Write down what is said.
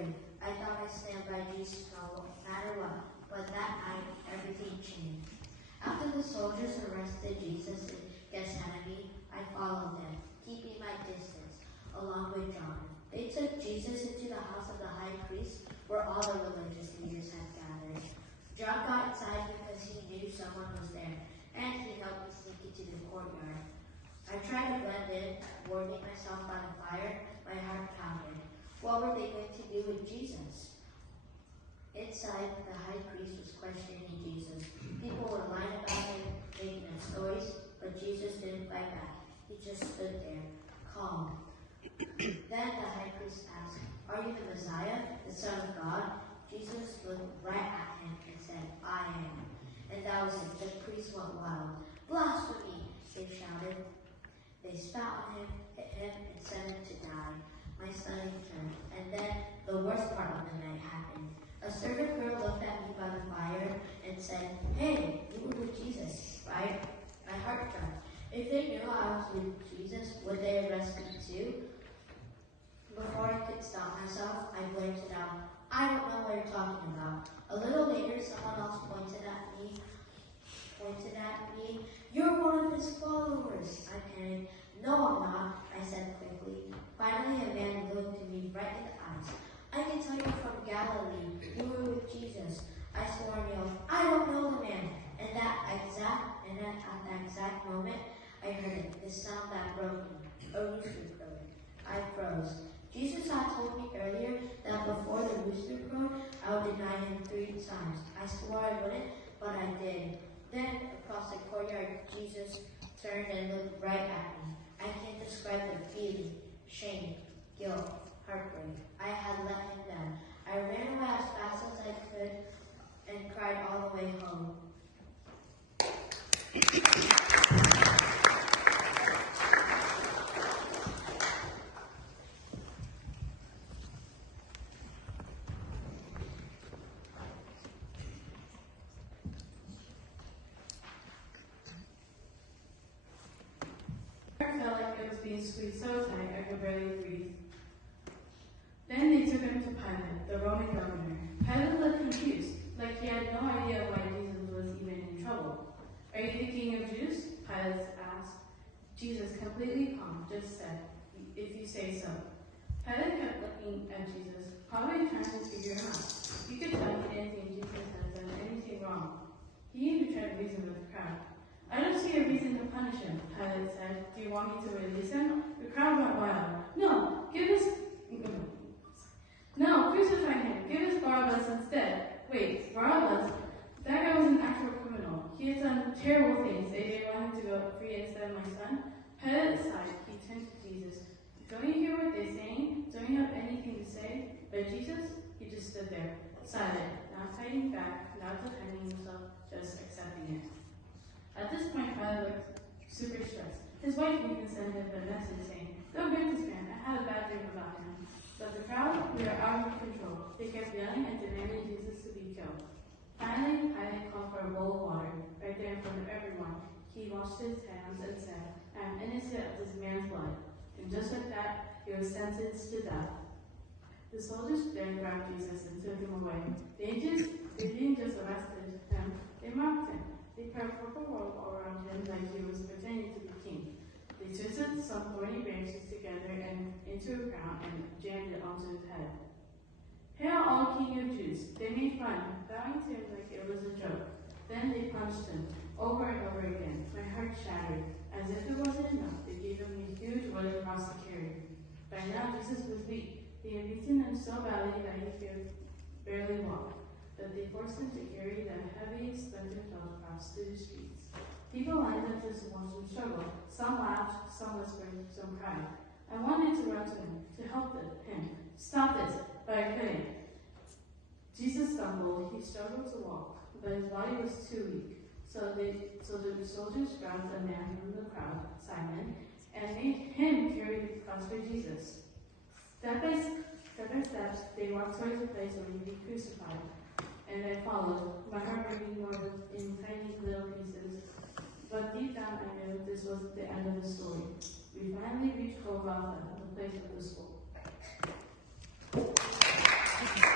worried. I thought I'd stand by Jesus no matter what, but that night everything changed. After the soldiers arrested Jesus in Gethsemane, I followed them, keeping my distance, along with John. They took Jesus into the house of the high priest, where all the religious leaders had gathered. John got inside because he knew someone was there, and he helped me sneak into the courtyard. I tried to blend in, warming myself by the fire. My heart pounded. What were they going to do with Jesus? Inside, the high priest was questioning Jesus. People were lying about him, making a noise, but Jesus didn't fight back. He just stood there, calm. Then the high priest asked, "Are you the Messiah, the Son of God?" Jesus looked right at him and said, "I am." And that was it. The priest went wild. "Blasphemy!" they shouted. They spat on him, hit him, and sent him to die. My stomach turned, and then the worst part of the night happened. A servant girl looked at me by the fire and said, "Hey, you were with Jesus, right?" My heart jumped. If they knew I was with Jesus, would they arrest me too? Before I could stop myself, I blurted out, "I don't know what you're talking about." A little later, someone else pointed at me. "You're one of his followers." I panicked. "No, I'm not," I said quickly. Finally, a man looked me right in the eyes. "I can tell you're from Galilee. You were with Jesus." I swore and yelled, "I don't know the man." And at that exact moment, I heard it, the sound that broke me, a rooster crowing. I froze. Jesus had told me earlier that before the rooster crowed, I would deny him 3 times. I swore I wouldn't, but I did. Then, across the courtyard, Jesus turned and looked right at me. I can't describe the feeling, shame, guilt, heartbreak. I had let him down. I ran away as fast as I could and cried all the way home. I felt like it was being squeezed so tight I could barely breathe. Then they took him to Pilate, the Roman governor. Pilate looked confused, like he had no idea why Jesus was even in trouble. "Are you the king of Jews?" Pilate asked. Jesus, completely calm, just said, "If you say so." Pilate kept looking at Jesus, probably trying to figure him out. You could tell he didn't think Jesus had done anything wrong. He even tried to reason with the crowd. "I don't see a reason to punish him," Pilate said. "Do you want me to release him?" The crowd went wild. No, crucify him. Give us Barabbas instead." "Wait, Barabbas? That guy was an actual criminal. He has done terrible things. They didn't want him to go free instead of my son." Pilate sighed. He turned to Jesus. "Don't you hear what they're saying? Don't you have anything to say?" But Jesus, he just stood there, silent, not fighting back, not defending himself, just accepting it. At this point, Pilate looked super stressed. His wife even sent him a message saying, "Don't get this man. I had a bad dream about him." But the crowd, they were out of control. They kept yelling and demanding Jesus to be killed. Finally, Pilate called for a bowl of water, right there in front of everyone. He washed his hands and said, "I am innocent of this man's blood." And just like that, he was sentenced to death. The soldiers then grabbed Jesus and took him away. They didn't just arrest him, they mocked him. They put a purple robe around him like he was pretending to be king. They twisted some thorny branches together and into a crown and jammed it onto his head. "Hail, all King of Jews!" They made fun, bowing to him like it was a joke. Then they punched him, over and over again. My heart shattered. As if it wasn't enough, they gave him a huge wooden cross to carry. By now, Jesus was weak. They had beaten him so badly that he could barely walk. But they forced him to carry the heavy, splinter-filled cross through the streets. People lined up to watch him struggle. Some laughed, some whispered, some cried. I wanted to run to him, to help him. "Stop this!" But I couldn't. Jesus stumbled. He struggled to walk, but his body was too weak. So the soldiers grabbed a man from the crowd, Simon, and made him carry the cross for Jesus. Step by step, they walked towards the place where he'd be crucified. And I followed, my heart breaking more in tiny little pieces. But deep down I knew this was the end of the story. We finally reached Golgotha, the place of the skull.